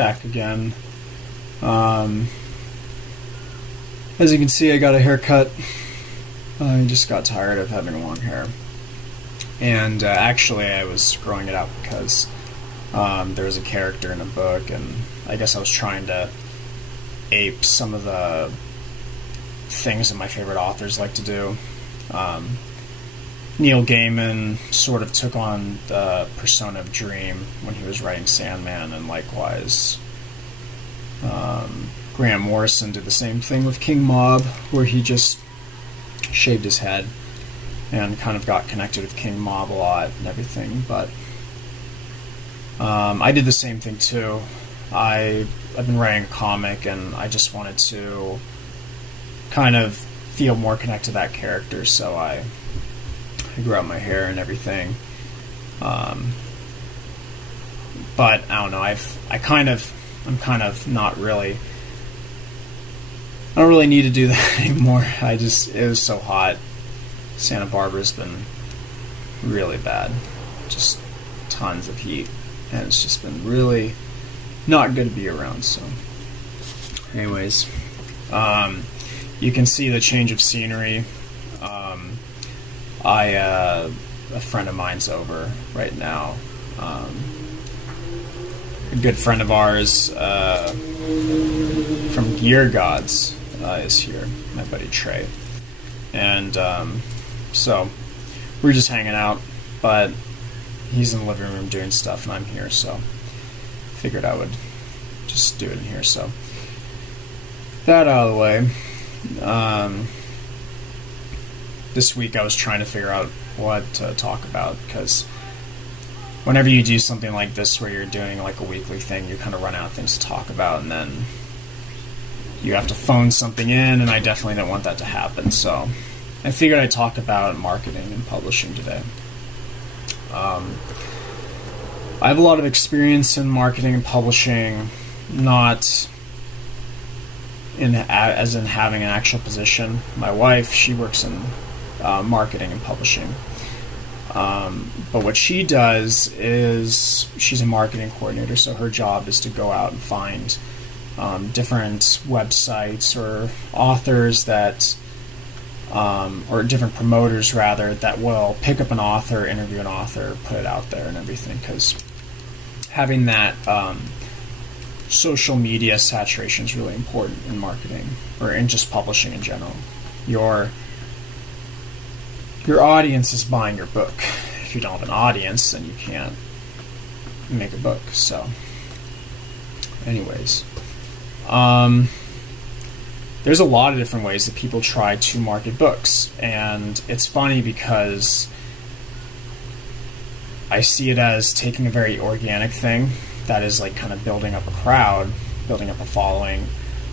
back again. As you can see, I got a haircut. I just got tired of having long hair. And actually I was growing it out because there was a character in a book, and I guess I was trying to ape some of the things that my favorite authors like to do. Neil Gaiman sort of took on the persona of Dream when he was writing Sandman, and likewise Grant Morrison did the same thing with King Mob, where he just shaved his head and kind of got connected with King Mob a lot and everything. But I did the same thing too. I've been writing a comic, and I just wanted to kind of feel more connected to that character, so I grew out my hair and everything. But I don't know. I'm kind of not really. I don't really need to do that anymore. It was so hot. Santa Barbara's been really bad. Just tons of heat, and it's just been really not good to be around. So, anyways, you can see the change of scenery. A friend of mine's over right now. A good friend of ours from Gear Gods is here, my buddy Trey. And so we're just hanging out, but he's in the living room doing stuff, and I'm here, so figured I would just do it in here. So that out of the way. This week I was trying to figure out what to talk about, because whenever you do something like this where you're doing like a weekly thing, you kind of run out of things to talk about, and then you have to phone something in, and I definitely don't want that to happen. So I figured I'd talk about marketing and publishing today. I have a lot of experience in marketing and publishing, not as in having an actual position. My wife, she works in marketing and publishing. But what she does is she's a marketing coordinator, so her job is to go out and find different websites or authors that, or different promoters rather, that will pick up an author, interview an author, put it out there and everything, because having that social media saturation is really important in marketing, or in just publishing in general. Your audience is buying your book. If you don't have an audience, then you can't make a book. So anyways, there's a lot of different ways that people try to market books, and it's funny because I see it as taking a very organic thing that is like kind of building up a crowd, building up a following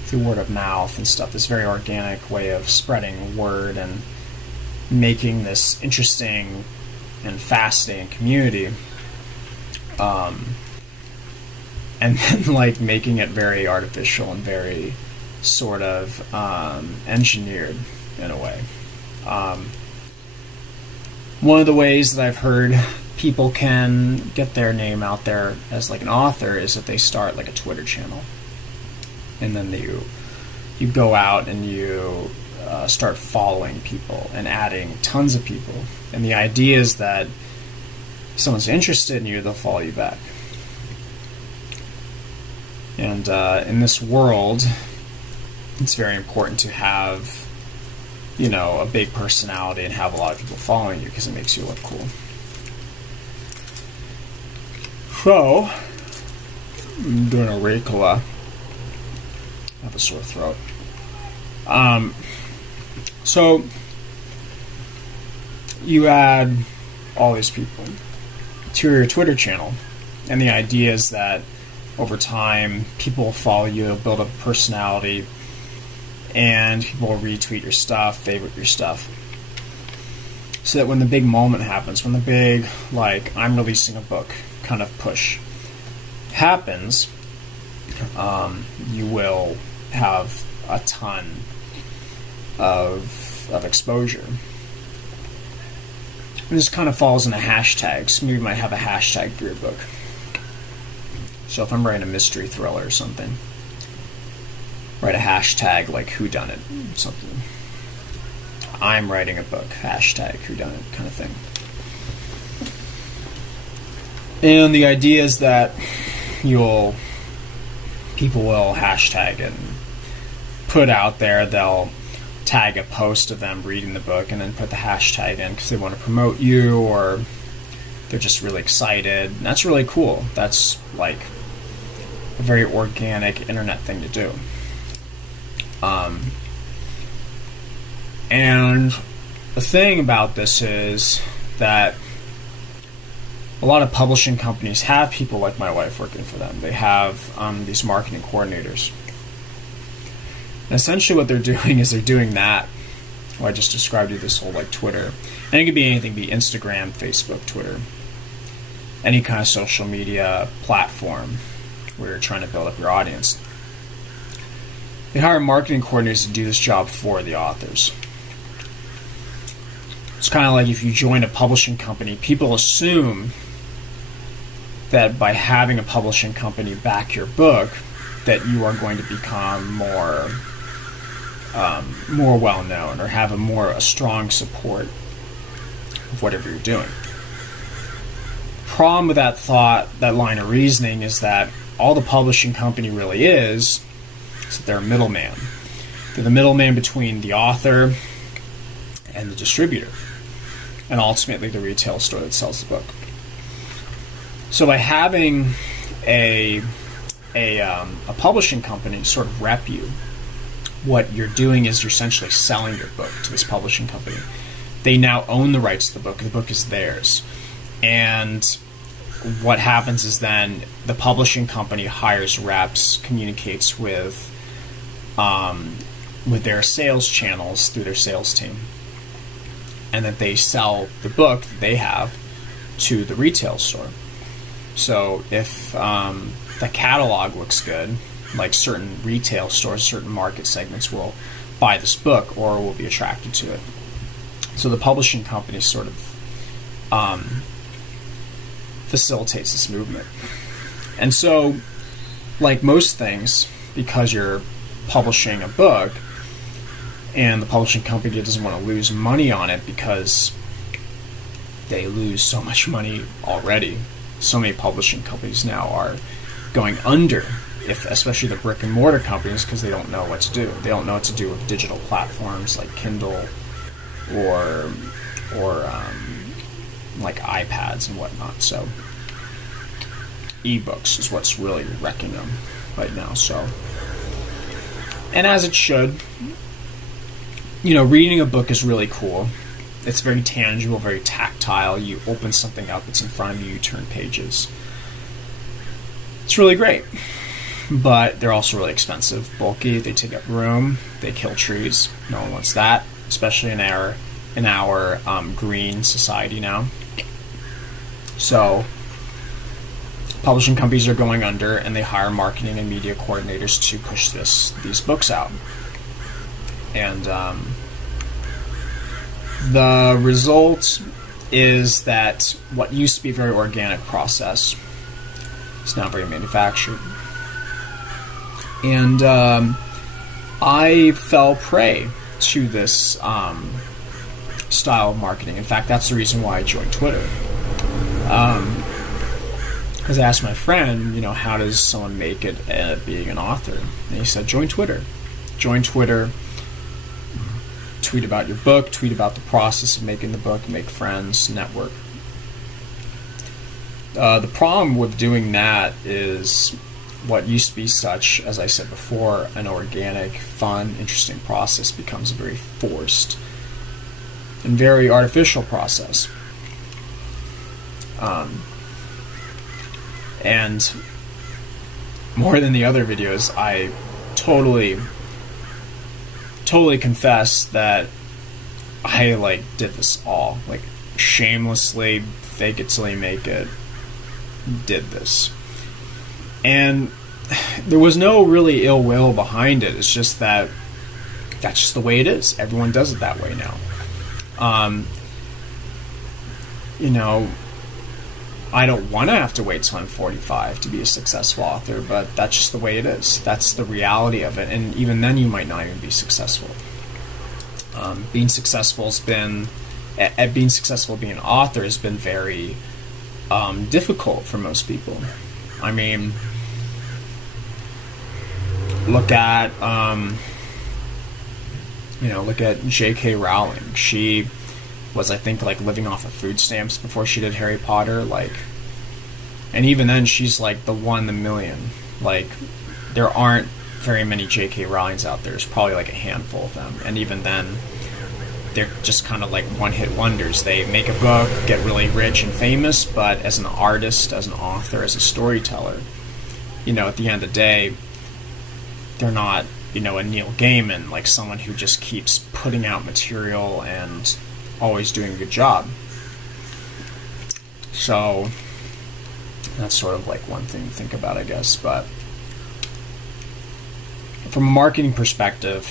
through word of mouth and stuff. This very organic way of spreading word and making this interesting and fascinating community, and then like making it very artificial and very sort of engineered in a way. One of the ways that I've heard people can get their name out there as like an author is that they start like a Twitter channel, and then you go out and you start following people and adding tons of people, and the idea is that if someone's interested in you, they'll follow you back. And in this world, it's very important to have, you know, a big personality and have a lot of people following you, because it makes you look cool. So, I'm doing a Ricola. I have a sore throat. So, you add all these people to your Twitter channel, and the idea is that over time, people will follow you, build up a personality, and people will retweet your stuff, favorite your stuff. So that when the big moment happens, when the big, like, I'm releasing a book kind of push happens, you will have a ton of exposure. And this kind of falls into hashtags. Maybe you might have a hashtag for your book. So if I'm writing a mystery thriller or something, write a hashtag like whodunit, something. I'm writing a book, hashtag whodunit kind of thing. And the idea is that people will hashtag it and put out there, they'll tag a post of them reading the book and then put the hashtag in because they want to promote you, or they're just really excited. And that's really cool. That's like a very organic internet thing to do. And the thing about this is that a lot of publishing companies have people like my wife working for them. They have these marketing coordinators. And essentially what they're doing is they're doing that. Well, I just described you this whole like Twitter. And it could be anything, be Instagram, Facebook, Twitter. Any kind of social media platform where you're trying to build up your audience. They hire marketing coordinators to do this job for the authors. It's kind of like if you join a publishing company, people assume that by having a publishing company back your book, that you are going to become more well-known or have a strong support of whatever you're doing. Problem with that thought, that line of reasoning, is that all the publishing company really is that they're a middleman. They're the middleman between the author and the distributor, and ultimately the retail store that sells the book. So by having a publishing company sort of rep you, what you're doing is you're essentially selling your book to this publishing company. They now own the rights to the book. The book is theirs. And what happens is then the publishing company hires reps, communicates with their sales channels through their sales team, and that they sell the book that they have to the retail store. So if the catalog looks good, like certain retail stores, certain market segments will buy this book or will be attracted to it. So the publishing company sort of facilitates this movement. And so, like most things, because you're publishing a book and the publishing company doesn't want to lose money on it because they lose so much money already. So many publishing companies now are going under, especially the brick and mortar companies, because they don't know what to do. They don't know what to do with digital platforms like Kindle or like iPads and whatnot. So ebooks is what's really wrecking them right now. So, and as it should, reading a book is really cool. It's very tangible, very tactile. You open something up, it's in front of you, you turn pages. It's really great. But they're also really expensive, bulky, they take up room, they kill trees. No one wants that, especially in our green society now. So publishing companies are going under, and they hire marketing and media coordinators to push these books out. And the result is that what used to be a very organic process is now very manufactured. And I fell prey to this style of marketing. In fact, that's the reason why I joined Twitter. Because I asked my friend, how does someone make it at being an author? And he said, join Twitter. Join Twitter. Tweet about your book, tweet about the process of making the book, make friends, network. The problem with doing that is what used to be such, as I said before, an organic, fun, interesting process becomes a very forced and very artificial process. And more than the other videos, I totally confess that I did this all, shamelessly, fake it till you make it, did this. And there was no really ill will behind it. It's just that that's just the way it is. Everyone does it that way now. I don't want to have to wait till I'm 45 to be a successful author, but that's just the way it is. That's the reality of it, and even then you might not even be successful. Being successful has been, at being successful being an author has been very difficult for most people. I mean, look at look at J.K. Rowling. She was, I think, like living off of food stamps before she did Harry Potter, like, and even then she's like the one in a million. Like, there aren't very many J.K. Rowlings out there. There's probably like a handful of them, and even then they're just kind of like one-hit wonders. They make a book, get really rich and famous, but as an artist, as an author, as a storyteller, at the end of the day, they're not, a Neil Gaiman, like someone who just keeps putting out material and always doing a good job. So that's sort of like one thing to think about, I guess. But from a marketing perspective,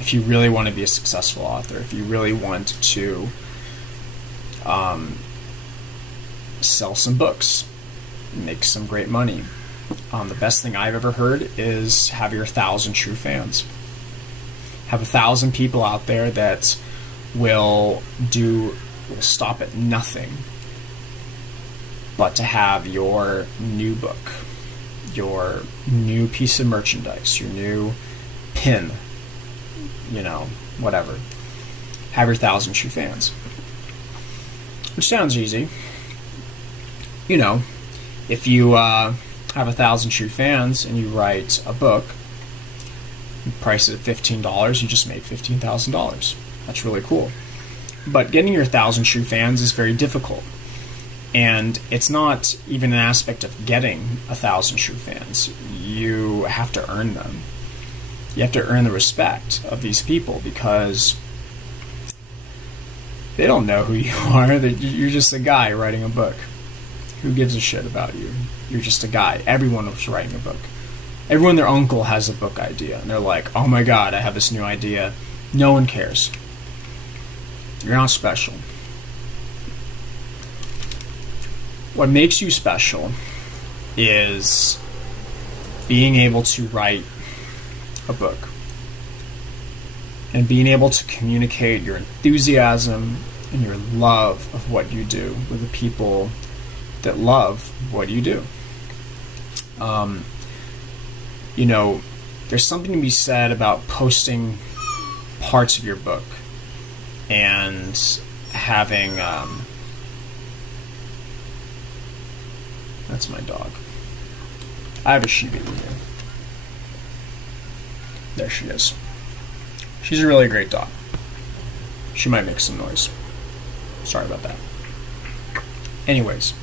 if you really want to be a successful author, if you really want to sell some books, make some great money, the best thing I've ever heard is have your 1,000 true fans. Have 1,000 people out there that will stop at nothing but to have your new book, your new piece of merchandise, your new pin, whatever. Have your 1,000 true fans. Which sounds easy. If you have 1,000 true fans and you write a book, you price it at $15, you just made $15,000. That's really cool. But getting your 1,000 true fans is very difficult. And it's not even an aspect of getting 1,000 true fans. You have to earn them. You have to earn the respect of these people, because they don't know who you are. You're just a guy writing a book. Who gives a shit about you? You're just a guy. Everyone was writing a book. Everyone, their uncle has a book idea, and they're like, oh my god, I have this new idea. No one cares. You're not special. What makes you special is being able to write a book and being able to communicate your enthusiasm and your love of what you do with the people that love what you do. There's something to be said about posting parts of your book and having that's my dog. I have a Shiba Inu here. There she is. She's a really great dog. She might make some noise. Sorry about that. Anyways,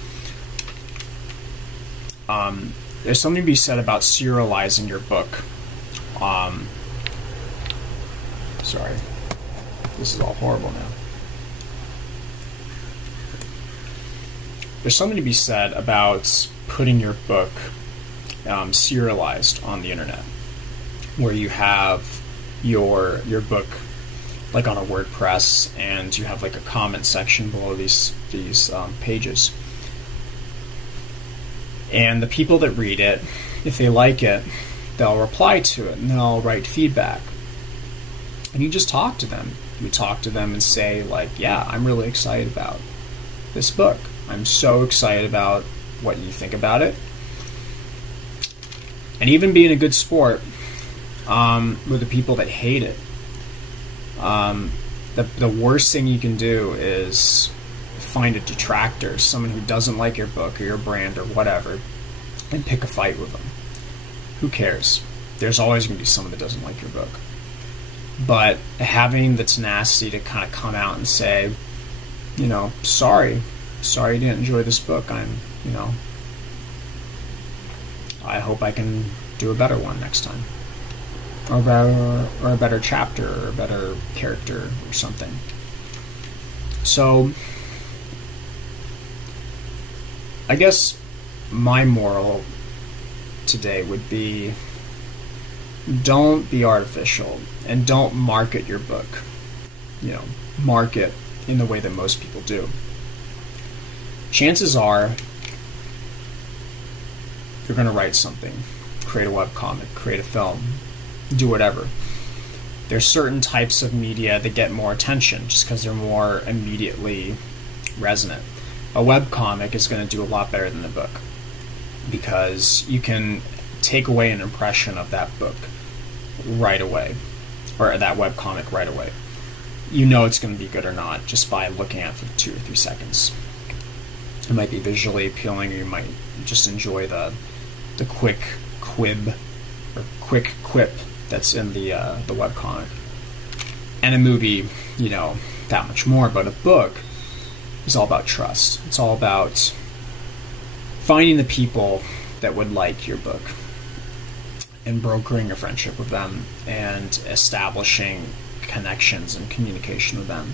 there's something to be said about serializing your book. Sorry. This is all horrible now. There's something to be said about putting your book serialized on the internet, where you have your book like on a WordPress, and you have like a comment section below these pages. And the people that read it, if they like it, they'll reply to it and they'll write feedback. And you just talk to them. You talk to them and say, like, yeah, I'm really excited about this book. I'm so excited about what you think about it. And even being a good sport with the people that hate it. The worst thing you can do is find a detractor, someone who doesn't like your book or your brand or whatever, and pick a fight with them. Who cares? There's always going to be someone that doesn't like your book. But having the tenacity to kind of come out and say, sorry you didn't enjoy this book. I hope I can do a better one next time. Or a better chapter, or a better character, or something. So, I guess my moral today would be, don't be artificial, and don't market your book. Market in the way that most people do. Chances are you're going to write something, create a webcomic, create a film, do whatever. There's certain types of media that get more attention just because they're more immediately resonant. A webcomic is going to do a lot better than the book because you can take away an impression of that book right away, or that webcomic right away. You know it's going to be good or not just by looking at it for 2 or 3 seconds. It might be visually appealing, or you might just enjoy the quick quib or quick quip that's in the webcomic. And a movie, you know, that much more. But a book is all about trust. It's all about finding the people that would like your book and brokering a friendship with them and establishing connections and communication with them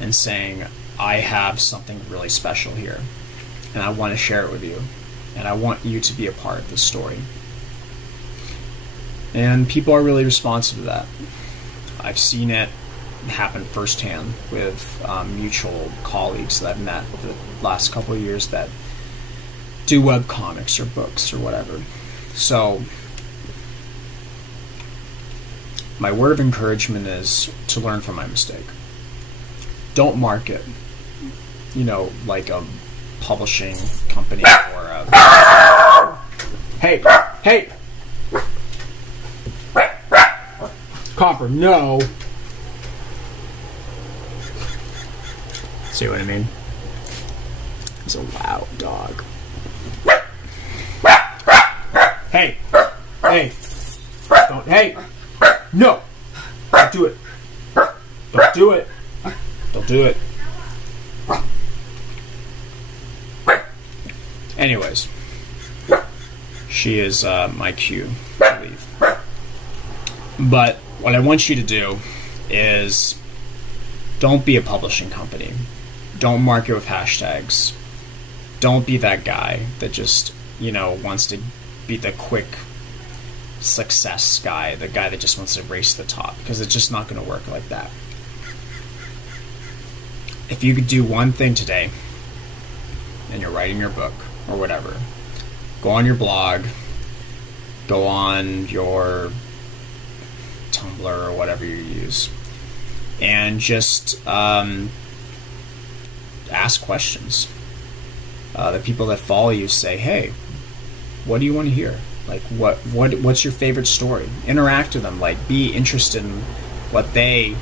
and saying, I have something really special here and I want to share it with you and I want you to be a part of the story. And people are really responsive to that. I've seen it happen firsthand with mutual colleagues that I've met over the last couple of years that do webcomics or books or whatever. So my word of encouragement is to learn from my mistake. Don't market, you know, like a publishing company or a... Hey! Copper, no! See what I mean? He's a loud dog. Hey! No! Don't do it! Don't do it! Anyways, she is my cue to leave. But what I want you to do is don't be a publishing company. Don't market with hashtags. Don't be that guy that just, you know, wants to be the quick success guy, the guy that just wants to race to the top, because it's just not going to work like that. If you could do one thing today and you're writing your book or whatever, go on your blog, go on your Tumblr or whatever you use, and just ask questions. The people that follow you say, hey, what do you want to hear? Like, what's your favorite story? Interact with them. Like, be interested in what they,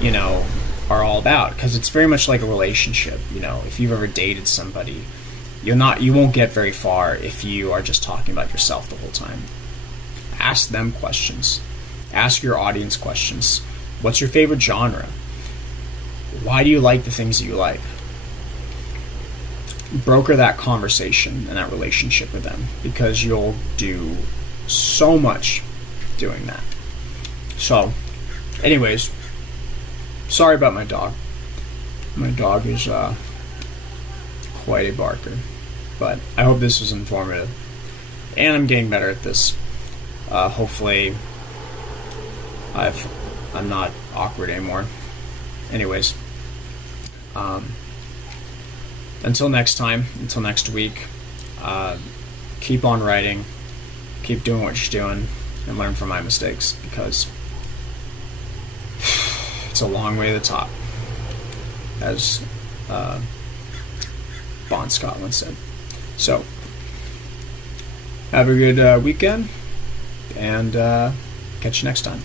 you know, are all about. Because it's very much like a relationship. You know, if you've ever dated somebody, you won't get very far if you are just talking about yourself the whole time. Ask them questions. Ask your audience questions. What's your favorite genre? Why do you like the things that you like? Broker that conversation and that relationship with them, because you'll do so much doing that. So, anyways, sorry about my dog. My dog is quite a barker. But I hope this was informative. And I'm getting better at this. Hopefully I'm not awkward anymore. Anyways, until next time, until next week, keep on writing, keep doing what you're doing, and learn from my mistakes, because it's a long way to the top, as Bon Scott once said. So, have a good weekend, and catch you next time.